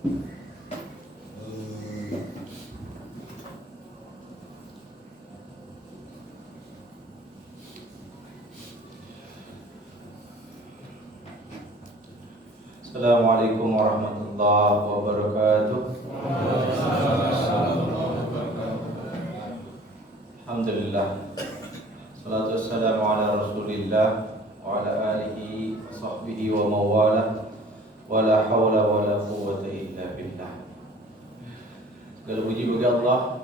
Assalamualaikum warahmatullahi wabarakatuh. Alhamdulillah. Salatu wassalamu ala Rasulillah wa ala alihi wa sahbihi wa mawalah. Wa la hawla wa la quwwata illa billah. Segala puji bagi Allah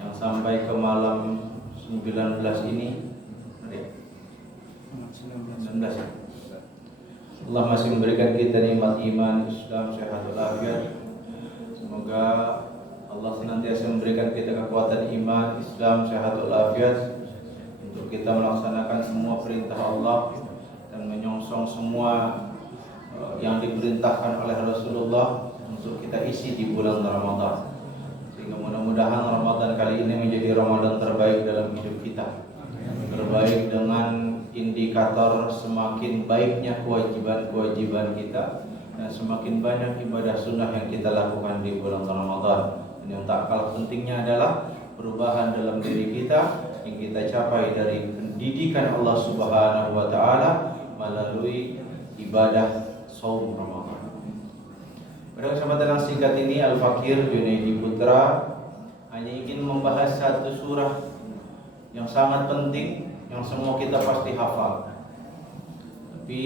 yang sampai ke malam 19 ini. 19 ya. Allah masih memberikan kita nikmat iman, Islam, sehat walafiat. Semoga Allah senantiasa memberikan kita kekuatan iman, Islam, sehat walafiat untuk kita melaksanakan semua perintah Allah dan menyongsong semua yang diperintahkan oleh Rasulullah untuk kita isi di bulan Ramadan. Sehingga mudah-mudahan Ramadan kali ini menjadi Ramadan terbaik dalam hidup kita. Terbaik dengan indikator semakin baiknya kewajiban-kewajiban kita dan semakin banyak ibadah sunnah yang kita lakukan di bulan Ramadan. Dan yang tak kalah pentingnya adalah perubahan dalam diri kita yang kita capai dari pendidikan Allah Subhanahu wa taala melalui ibadah saum Ramadan. Pada kesempatan yang singkat ini Al-Fakir Junaidi Putra hanya ingin membahas satu surah yang sangat penting yang semua kita pasti hafal. Tapi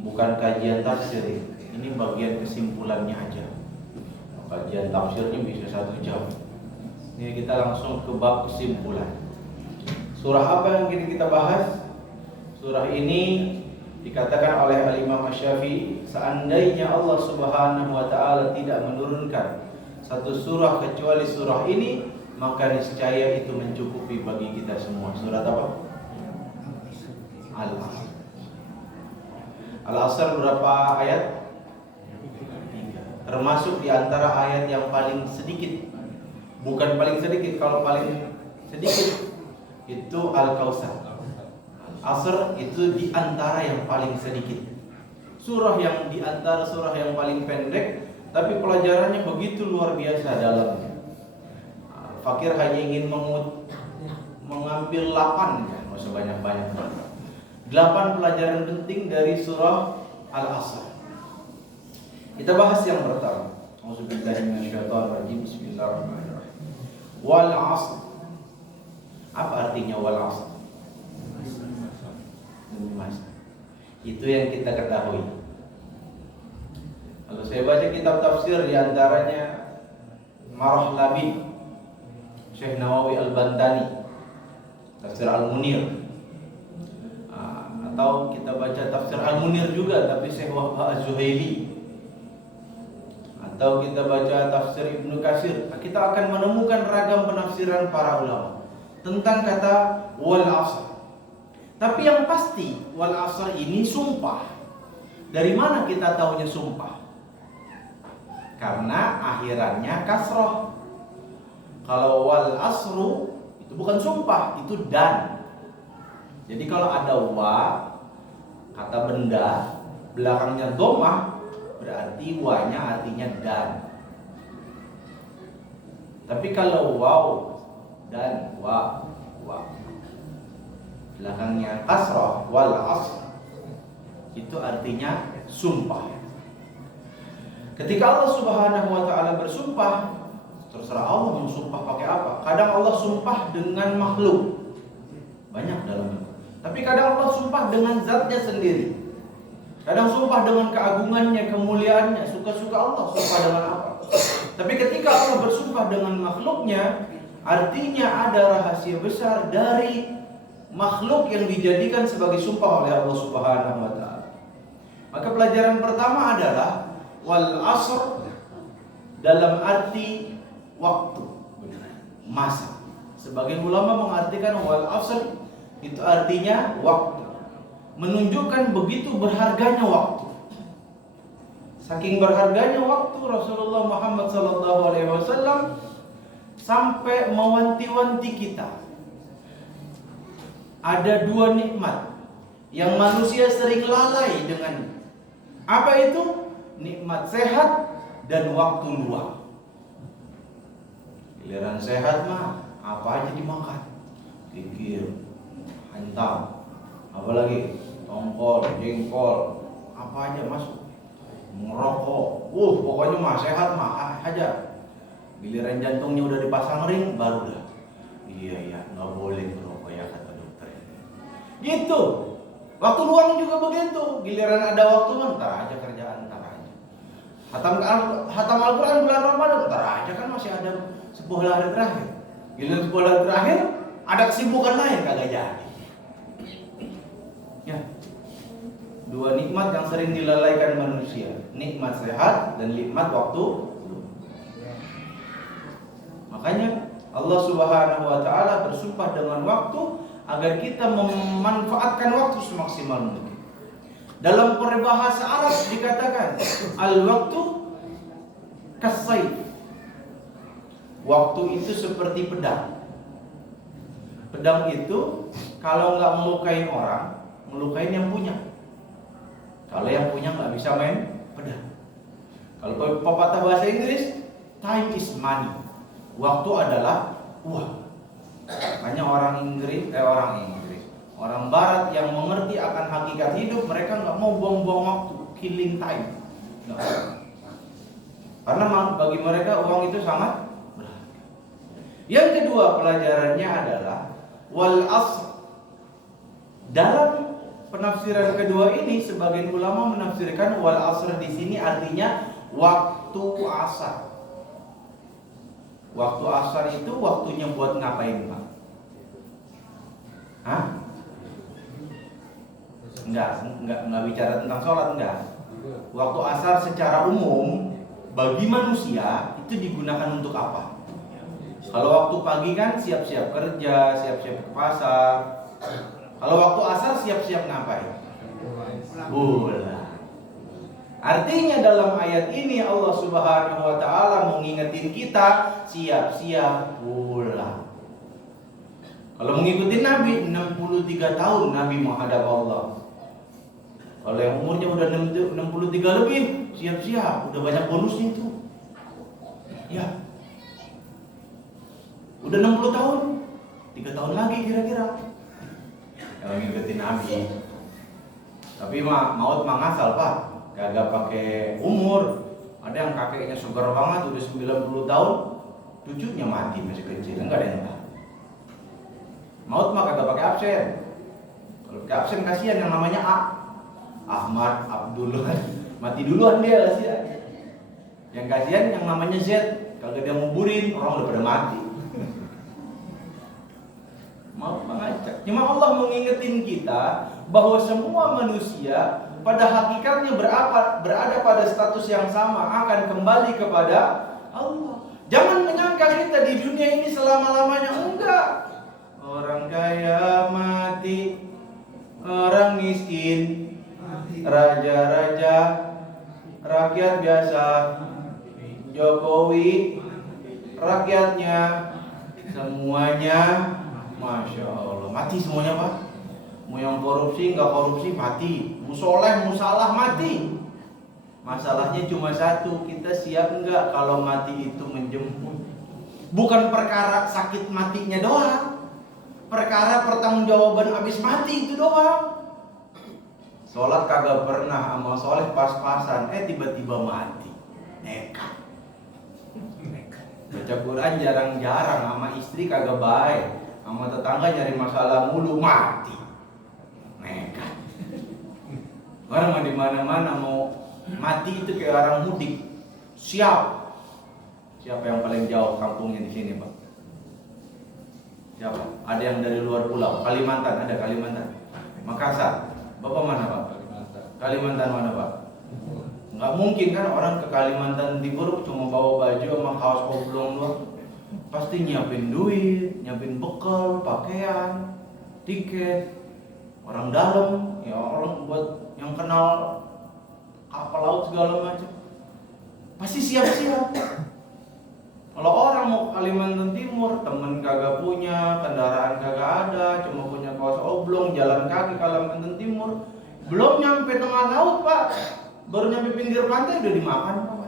bukan kajian tafsir. Ini bagian kesimpulannya aja. Kajian tafsirnya bisa 1 jam. Ini kita langsung ke bab kesimpulan. Surah apa yang kita bahas? Surah ini dikatakan oleh Al-Imam Asy-Syafi'i, seandainya Allah Subhanahu wa taala tidak menurunkan satu surah kecuali surah ini, maka niscaya itu mencukupi bagi kita semua. Surat apa? Al-Asr. Al-Asr berapa ayat? 3. Termasuk di antara ayat yang paling sedikit. Bukan paling sedikit, kalau paling sedikit itu Al-Kautsar. Al-Asr itu di antara yang paling sedikit. Surah yang di antara surah yang paling pendek, tapi pelajarannya begitu luar biasa dalamnya. Fakir hanya ingin mengambil 8, nggak usah banyak-banyak. 8 pelajaran penting dari surah Al-Asr. Kita bahas yang pertama. Auzubillahi minasyaitonirrajim. Bismillahirrahmanirrahim. Wal 'asr. Apa artinya wal 'asr? Demi masa. Itu yang kita ketahui. Kalau saya baca kitab tafsir di antaranya Marah Labid, Syekh Nawawi Al-Bantani, Tafsir Al-Munir, atau kita baca Tafsir Al-Munir juga tapi Syekh Wahbah Az-Zuhaili, atau kita baca Tafsir Ibnu Katsir, kita akan menemukan ragam penafsiran para ulama tentang kata wal 'asr. Tapi yang pasti wal 'asr ini sumpah. Dari mana kita tahunya sumpah? Karena akhirannya kasroh. Kalau wal 'asru itu bukan sumpah, itu dan. Jadi kalau ada wa, kata benda, belakangnya dhammah, berarti wa-nya artinya dan. Tapi kalau waw dan wa, belakangnya kasrah, wal 'asr, itu artinya sumpah. Ketika Allah Subhanahu wa taala bersumpah, terserah Allah mau sumpah pakai apa. Kadang Allah sumpah dengan makhluk, banyak dalamnya. Tapi kadang Allah sumpah dengan zatnya sendiri. Kadang sumpah dengan keagungannya, kemuliaannya. Suka-suka Allah sumpah dengan apa. Tapi ketika Allah bersumpah dengan makhluknya, artinya ada rahasia besar dari makhluk yang dijadikan sebagai sumpah oleh Allah Subhanahu wa taala. Maka pelajaran pertama adalah wal 'asr dalam arti waktu, masa. Sebagian ulama mengartikan wal 'asr itu artinya waktu, menunjukkan begitu berharganya waktu. Saking berharganya waktu, Rasulullah Muhammad SAW sampai mewanti-wanti kita. Ada 2 nikmat yang manusia sering lalai dengannya. Apa itu? Nikmat sehat dan waktu luang. Giliran sehat mah apa aja dimakan, kikir, hantam, apalagi tongkol, jengkol, apa aja masuk, ngerokok, pokoknya mah sehat mah aja. Giliran jantungnya udah dipasang ring, baru dah. Iya, nggak boleh ngerokok ya kata dokter. Gitu. Waktu luang juga begitu. Giliran ada waktu, ntar aja kerjaan, ntar aja. Hatam Al-Quran bulan Ramadan, ntar aja kan masih ada 10 hari terakhir. Giliran 10 hari terakhir, ada kesibukan lain kagak jadi. Ya. Dua nikmat yang sering dilalaikan manusia, nikmat sehat dan nikmat waktu. Makanya Allah Subhanahu wa taala bersumpah dengan waktu agar kita memanfaatkan waktu semaksimal mungkin. Dalam peribahasa Arab dikatakan al-waktu kasayf. Waktu itu seperti pedang. Pedang itu kalau nggak melukai orang, melukain yang punya. Kalau yang punya nggak bisa main pedang. Kalau pepatah bahasa Inggris, time is money. Waktu adalah uang. Hanya orang Barat yang mengerti akan hakikat hidup, mereka nggak mau buang-buang waktu, killing time. Karena bagi mereka uang itu sangat berharga. Yang kedua pelajarannya adalah wal asr. Dalam penafsiran kedua ini, sebagian ulama menafsirkan wal asr di sini artinya waktu asar. Waktu asar itu waktunya buat ngapain, Pak? Hah? Enggak bicara tentang sholat, enggak. Waktu asar secara umum bagi manusia itu digunakan untuk apa? Kalau waktu pagi kan siap-siap kerja, siap-siap ke pasar. Kalau waktu asar siap-siap ngapain? Pulang. Artinya dalam ayat ini Allah Subhanahu wa taala mau ngingetin kita siap-siap pulang. Kalau mengikuti Nabi 63 tahun Nabi menghadap Allah. Kalau yang umurnya udah 63 lebih, siap-siap, udah banyak bonusnya itu. Ya. Udah 60 tahun, 3 tahun lagi kira-kira. Kalau ngikutin Nabi. Tapi maut mah ngasal, Pak. Kagak pakai umur. Ada yang kakeknya sugar banget udah 90 tahun, cucunya mati masih kecil, enggak ada yang tahu. Maut mah kagak pakai absen. Kalau pakai absen kasihan yang namanya Ahmad, Abdul, mati duluan dia kasihan. Yang kasihan yang namanya Z, kagak dia nguburin, orang udah pada mati. Maut mengacak. Cuma Allah mau ngingetin kita bahwa semua manusia pada hakikatnya berada pada status yang sama, akan kembali kepada Allah. Jangan menyangka kita di dunia ini selama-lamanya, enggak. Orang kaya mati, orang miskin mati, raja-raja, rakyat biasa, Jokowi, rakyatnya, semuanya, Masya Allah, mati semuanya, Pak. Mau yang korupsi, nggak korupsi, mati. Mau soleh, mau salah, mati. Masalahnya cuma satu, kita siap nggak kalau mati itu menjemput. Bukan perkara sakit matinya doang, perkara pertanggungjawaban abis mati itu doang. Sholat kagak pernah, amal soleh pas-pasan, tiba-tiba mati. Nekat. Baca Quran jarang-jarang, sama istri kagak baik, sama tetangga nyari masalah mulu, mati. Nekat. Orang di mana-mana mau mati itu kayak orang mudik. Siap. Siapa yang paling jauh kampungnya di sini, Pak? Siapa? Ada yang dari luar pulau, Kalimantan, ada Kalimantan. Makassar. Bapak mana, Pak? Kalimantan mana, Pak? Nggak mungkin kan orang ke Kalimantan Timur cuma bawa baju sama kaos oblong doang. Pasti nyiapin duit, nyiapin bekal, pakaian, tiket. Orang dalam, ya orang buat yang kenal kapal laut segala macam, pasti siap-siap. Kalau orang mau Kalimantan Timur, temen kagak punya, kendaraan kagak ada, cuma punya kaos oblong, jalan kaki Kalimantan Timur, belum nyampe tengah laut, Pak, baru nyampe pinggir pantai udah dimakan, Pak.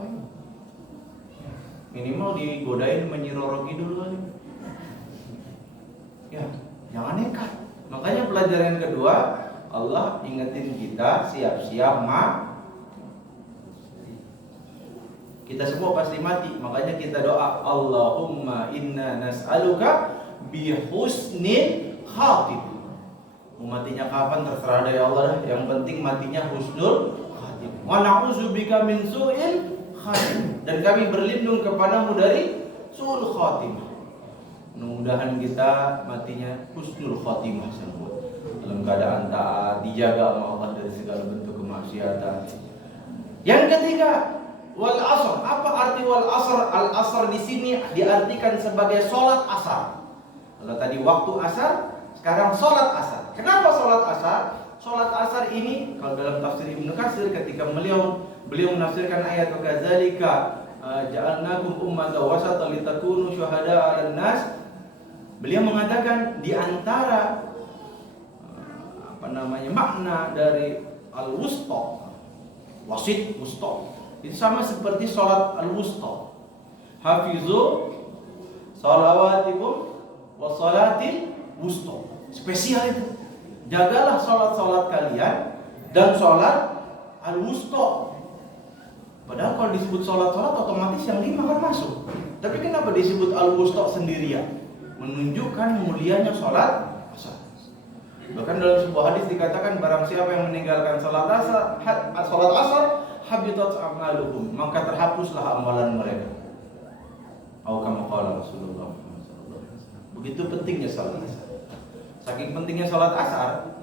Minimal digodain menyirorogi dulu kali. Ya, jangan nekat. Makanya pelajaran kedua, Allah ingetin kita siap-siap kita semua pasti mati. Makanya kita doa, Allahumma inna nas'aluka bihusnil khatim. Matinya kapan terserah dari Allah dah. Yang penting matinya husnul khatim. Wa na'udzubika min su'il khatim. Dan kami berlindung kepadamu dari su'ul khatim. Mudah-mudahan kita matinya husnul khatimah semua. Dalam keadaan taat, dijaga sama Allah dari segala bentuk kemaksiatan. Yang ketiga, wal asr. Apa arti wal asr? Al asr di sini diartikan sebagai sholat asar. Kalau tadi waktu asar, sekarang sholat asar. Kenapa sholat asar? Sholat asar ini kalau dalam tafsir Ibnu Katsir ketika beliau menafsirkan ayat wa kadzalika ja'alnakum ummatan wasatan litakunu syuhada'a 'alan nas, beliau mengatakan di antara makna dari al-wusta, wasit wusta, itu sama seperti sholat al-wusta. Hafizu salawatikum wa salatil wusta. Spesial itu. Jagalah sholat-sholat kalian dan sholat al-wusta. Padahal kalau disebut sholat-sholat otomatis yang 5 kan masuk. Tapi kenapa disebut al-wusta sendirian? Menunjukkan mulianya sholat asar. Bahkan dalam sebuah hadis dikatakan barang siapa yang meninggalkan sholat asar habitat amaluhum, maka terhapuslah amalan mereka. Atau kama qala Rasulullah sallallahu alaihi wasallam. Begitu pentingnya sholat asar. Saking pentingnya sholat asar,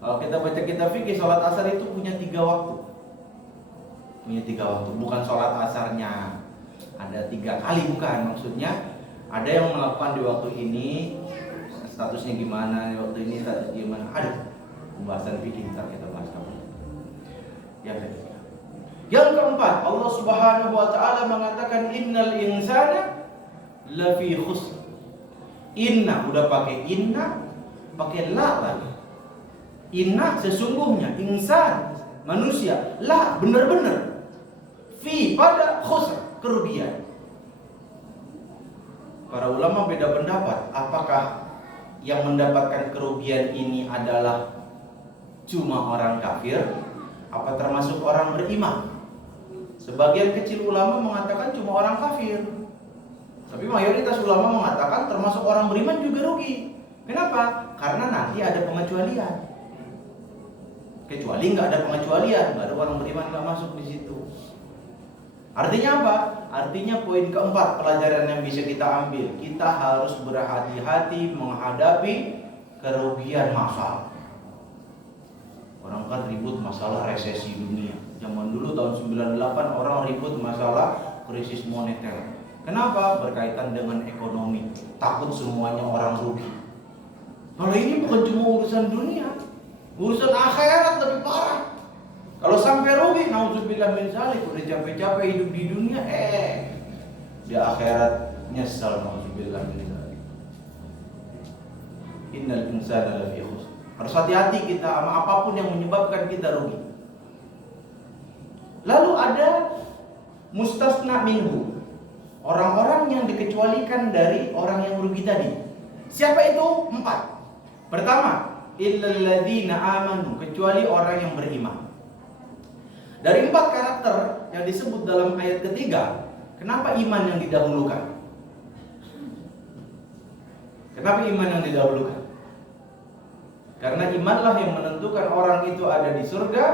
kalau kita baca kitab fikih, sholat asar itu punya 3 waktu. Punya 3 waktu, bukan sholat asarnya ada 3 kali, bukan. Maksudnya ada yang melakukan di waktu ini, statusnya gimana, di waktu ini statusnya gimana. Ada pembahasan fikih, ntar kita bahas kapan. Yang keempat, Allah Subhanahu wa taala mengatakan innal insana lafi khusr. Inna udah pakai inna, pakai la lagi. Inna sesungguhnya, insan manusia, la benar-benar, fi pada khusr kerugian. Para ulama beda pendapat, apakah yang mendapatkan kerugian ini adalah cuma orang kafir, apa termasuk orang beriman? Sebagian kecil ulama mengatakan cuma orang kafir, tapi mayoritas ulama mengatakan termasuk orang beriman juga rugi. Kenapa? Karena nanti ada pengecualian. Kecuali nggak ada pengecualian, baru orang beriman nggak masuk di situ. Artinya apa? Artinya poin keempat pelajaran yang bisa kita ambil, kita harus berhati-hati menghadapi kerugian massal. Orang kan ribut masalah resesi dunia. Zaman dulu tahun 98 orang ribut masalah krisis moneter. Kenapa? Berkaitan dengan ekonomi. Takut semuanya orang rugi. Kalau ini bukan cuma urusan dunia, urusan akhirat lebih parah. Kalau sampai rugi, naudzubillah min dzalik, udah capek-capek hidup di dunia, di akhirat nyesal, naudzubillah min dzalik. Innal insana lafi khusr. Harus hati-hati kita sama apapun yang menyebabkan kita rugi. Lalu ada mustasna minhu, orang-orang yang dikecualikan dari orang yang rugi tadi. Siapa itu? 4. Pertama, illal ladzina amanu, kecuali orang yang beriman. Dari 4 karakter yang disebut dalam ayat ketiga, kenapa iman yang didahulukan? Kenapa iman yang didahulukan? Karena imanlah yang menentukan orang itu ada di surga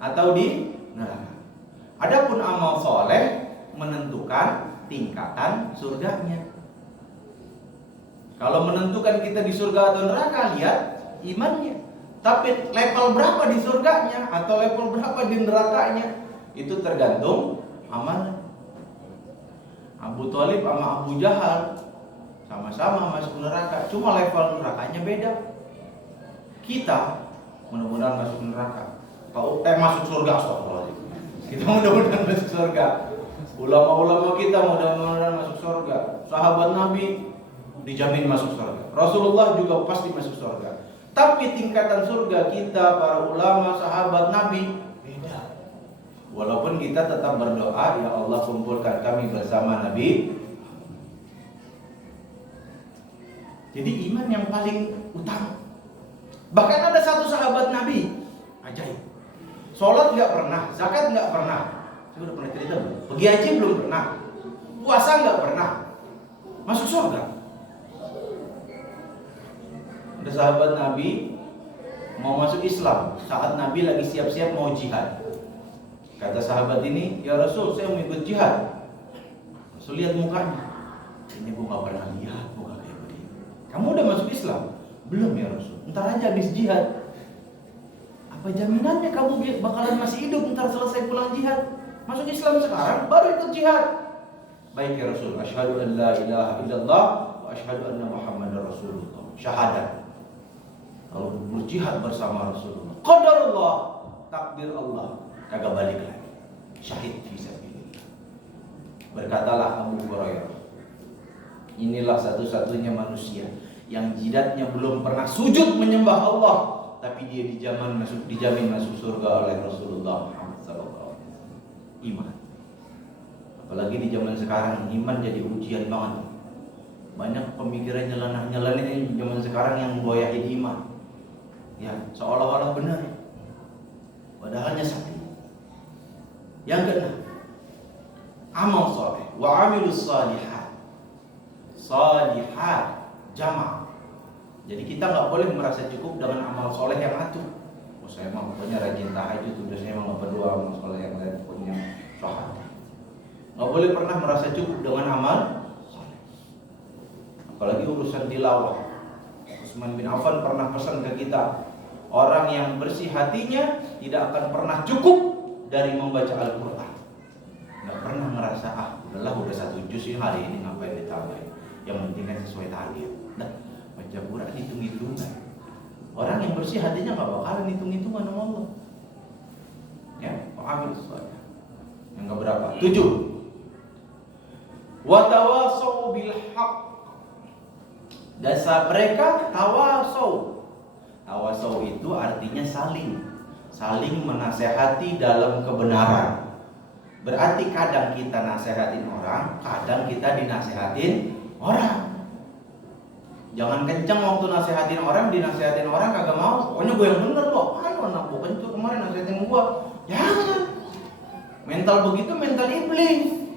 atau di neraka. Adapun amal soleh menentukan tingkatan surganya. Kalau menentukan kita di surga atau neraka, lihat imannya. Tapi level berapa di surganya atau level berapa di nerakanya, itu tergantung amal. Abu Thalib sama Abu Jahal sama-sama masuk neraka, cuma level nerakanya beda. Kita mudah-mudahan masuk neraka, masuk surga, astagfirullahaladzim. Kita mudah-mudahan masuk surga. Ulama-ulama kita mudah-mudahan masuk surga. Sahabat Nabi dijamin masuk surga. Rasulullah juga pasti masuk surga. Tapi tingkatan surga kita, para ulama, sahabat Nabi beda. Walaupun kita tetap berdoa, ya Allah kumpulkan kami bersama Nabi. Jadi iman yang paling utama. Bahkan ada satu sahabat Nabi, ajaib. Sholat nggak pernah, zakat nggak pernah. Saya udah pernah cerita belum? Pergi haji belum pernah, puasa nggak pernah, masuk surga. Ada sahabat Nabi mau masuk Islam saat Nabi lagi siap-siap mau jihad. Kata sahabat ini, ya Rasul, saya mau ikut jihad. Rasul lihat mukanya, ini gua nggak pernah lihat muka kayak begini. Kamu udah masuk Islam? Belum ya Rasul, ntar aja habis jihad. Apa jaminannya kamu bakalan masih hidup ntar selesai pulang jihad? Masuk Islam sekarang baru ikut jihad. Baik ya Rasul, asyhadu an la ilaha illallah wa asyhadu anna Muhammadar Rasulullah. Syahadat. Lalu berjihad bersama Rasulullah. Qadarullah, takdir Allah, kagak balik lagi. Syahid fisabilillah. Berkatalah Abu Hurairah, inilah satu-satunya manusia yang jidatnya belum pernah sujud menyembah Allah, tapi dia dijamin masuk surga oleh Rasulullah Muhammad SAW. Iman. Apalagi di zaman sekarang iman jadi ujian banget. Banyak pemikiran nyeleneh-nyeleneh di zaman sekarang yang memboyahin iman. Ya, seolah-olah benar, padahalnya sakti. Yang keenam, amal soleh wa amilus salihat. Salihat jama'. Jadi kita nggak boleh merasa cukup dengan amal soleh yang atuh. Oh, saya mah pokoknya rajin tahajud, udah saya mah nggak perlu amal soleh yang lain, pokoknya sholat. Nggak boleh pernah merasa cukup dengan amal soleh. Apalagi urusan tilawah. Utsman bin Affan pernah pesan ke kita, orang yang bersih hatinya tidak akan pernah cukup dari membaca Al-Quran. Nggak pernah ngerasa, udahlah udah 1 juz ini hari ini ngapain ditambahin. Yang penting kan sesuai target. Nah, baca Quran hitung-hitungan. Orang yang bersih hatinya nggak bakalan hitung-hitungan sama Allah. Ya, paham soalnya. Yang keberapa? 7. Wa tawasau bil haqq. Dasar mereka tawasau. Tawasau itu artinya saling menasehati dalam kebenaran. Berarti kadang kita nasehatin orang, kadang kita dinasehatin orang. Jangan kencang waktu nasehatin orang, dinasehatin orang kagak mau. Pokoknya gue yang bener loh. Ayo anak gue kencur kemarin nasehatin gue. Jangan. Mental begitu mental iblis.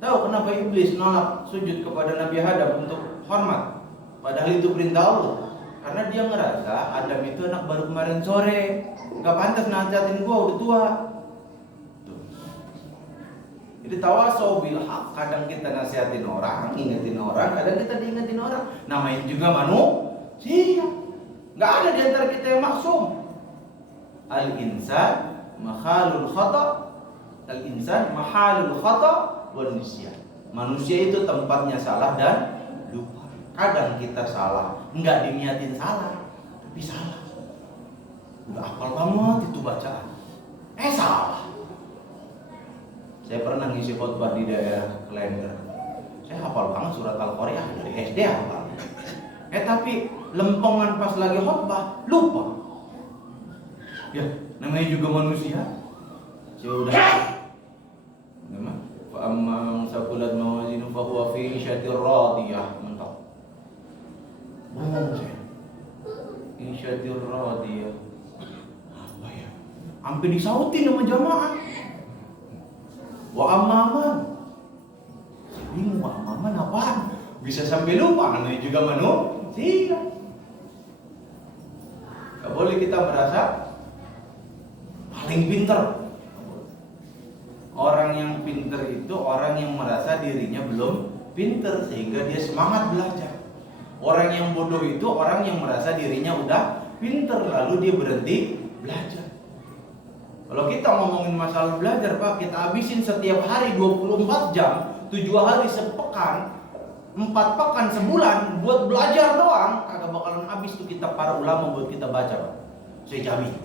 Tahu kenapa iblis nolak sujud kepada Nabi Adam untuk hormat? Padahal itu perintah Allah. Karena dia ngerasa Adam itu anak baru kemarin sore, gak pantas nasihatin gua, udah tua. Tuh. Jadi tawasau bil haq, kadang kita nasihatin orang, ingetin orang, kadang kita diingetin orang. Namanya juga manusia. Gak ada di antara kita yang maksum. Al-insan mahalul khata, al-insan mahalul khata wal nisyan. Manusia itu tempatnya salah dan lupa. Kadang kita salah, enggak diniatin salah, tapi salah. Udah hafal banget itu bacaan, salah. Saya pernah ngisi khotbah di daerah Klender. Saya hafal banget surat Al-Qari'ah dari SD hafal. Tapi lempengan pas lagi khotbah lupa. Ya, namanya juga manusia. Saya udah fa amma man saqulat mawazinu fa huwa fi 'ishatir radiyah. Mentok. Bohong saya. Insyatir radiyah. Apa ya? Sampai disautin sama jamaah. Wa amman. Bingung wa amman apaan? Bisa sampai lupa namanya juga manusia. Gak boleh kita merasa paling pintar. Orang yang pintar itu orang yang merasa dirinya belum pintar sehingga dia semangat belajar. Orang yang bodoh itu orang yang merasa dirinya udah pintar lalu dia berhenti belajar. Kalau kita ngomongin masalah belajar, Pak, kita habisin setiap hari 24 jam, 7 hari sepekan, 4 pekan sebulan buat belajar doang, kagak bakalan habis tuh kitab para ulama buat kita baca, Pak. Saya jamin.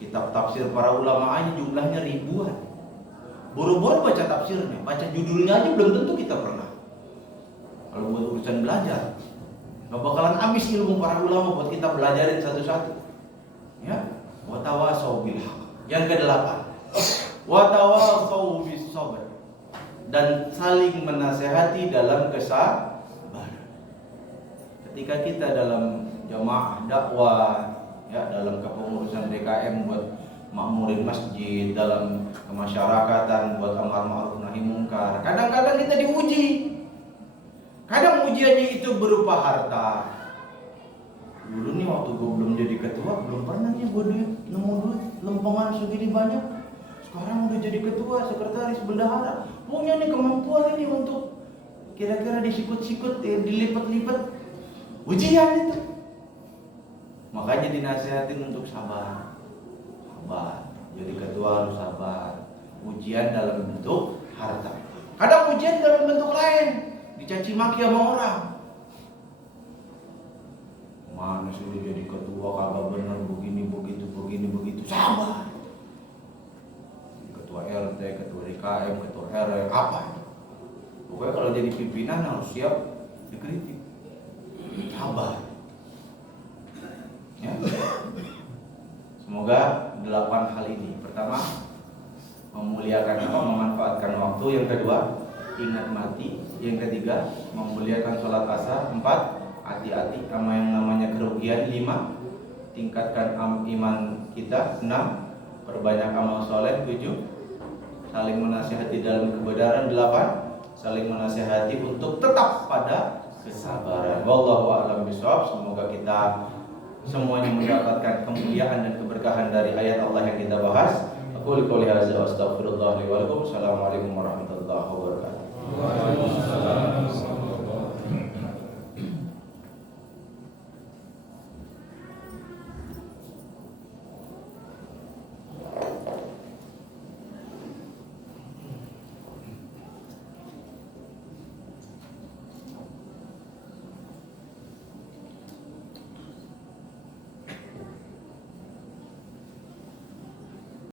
Kitab tafsir para ulama aja jumlahnya ribuan. Boro-boro baca tafsirnya, baca judulnya aja belum tentu kita pernah. Kalau buat urusan belajar, gak bakalan habis ilmu para ulama buat kita belajarin satu-satu. Ya, wa tawasau bil haq. Yang ke-8, Wa tawassaw bis sabr, dan saling menasehati dalam kesabaran. Ketika kita dalam jamaah dakwah, ya, dalam kepengurusan DKM buat makmurin masjid, dalam kemasyarakatan buat amar ma'ruf nahi mungkar, kadang-kadang kita diuji. Kadang ujiannya itu berupa harta. Dulu nih waktu gue belum jadi ketua, belum pernah nih gue nemu duit lempengan segini banyak. Sekarang udah jadi ketua, sekretaris, bendahara, punya nih kemampuan ini untuk kira-kira disikut-sikut, dilipat-lipat. Ujian itu. Makanya dinasihatin untuk sabar. Sabar. Jadi ketua harus sabar. Ujian dalam bentuk harta. Kadang ujian dalam bentuk lain, dicaci maki sama orang. Mana sudah jadi ketua kagak benar, begini begitu. Sabar. Ketua RT, ketua DKM, ketua RW, apa? Pokoknya kalau jadi pimpinan harus siap dikritik. Sabar. Ya. Semoga 8 hal ini. Pertama, memuliakan memanfaatkan waktu. Yang kedua, ingat mati. Yang ketiga, memuliakan sholat asar. 4, hati-hati sama yang namanya kerugian. 5, tingkatkan iman kita. 6, perbanyak amal soleh. 7, saling menasihati dalam kebenaran. 8, saling menasihati untuk tetap pada kesabaran. Wallahu a'lam bishawab. Semoga kita semuanya mendapatkan kemuliaan dan keberkahan dari ayat Allah yang kita bahas. Aku qouli hadza wa astaghfirullah li wa lakum. Assalamualaikum warahmatullahi wabarakatuh. Waalaikumsalam.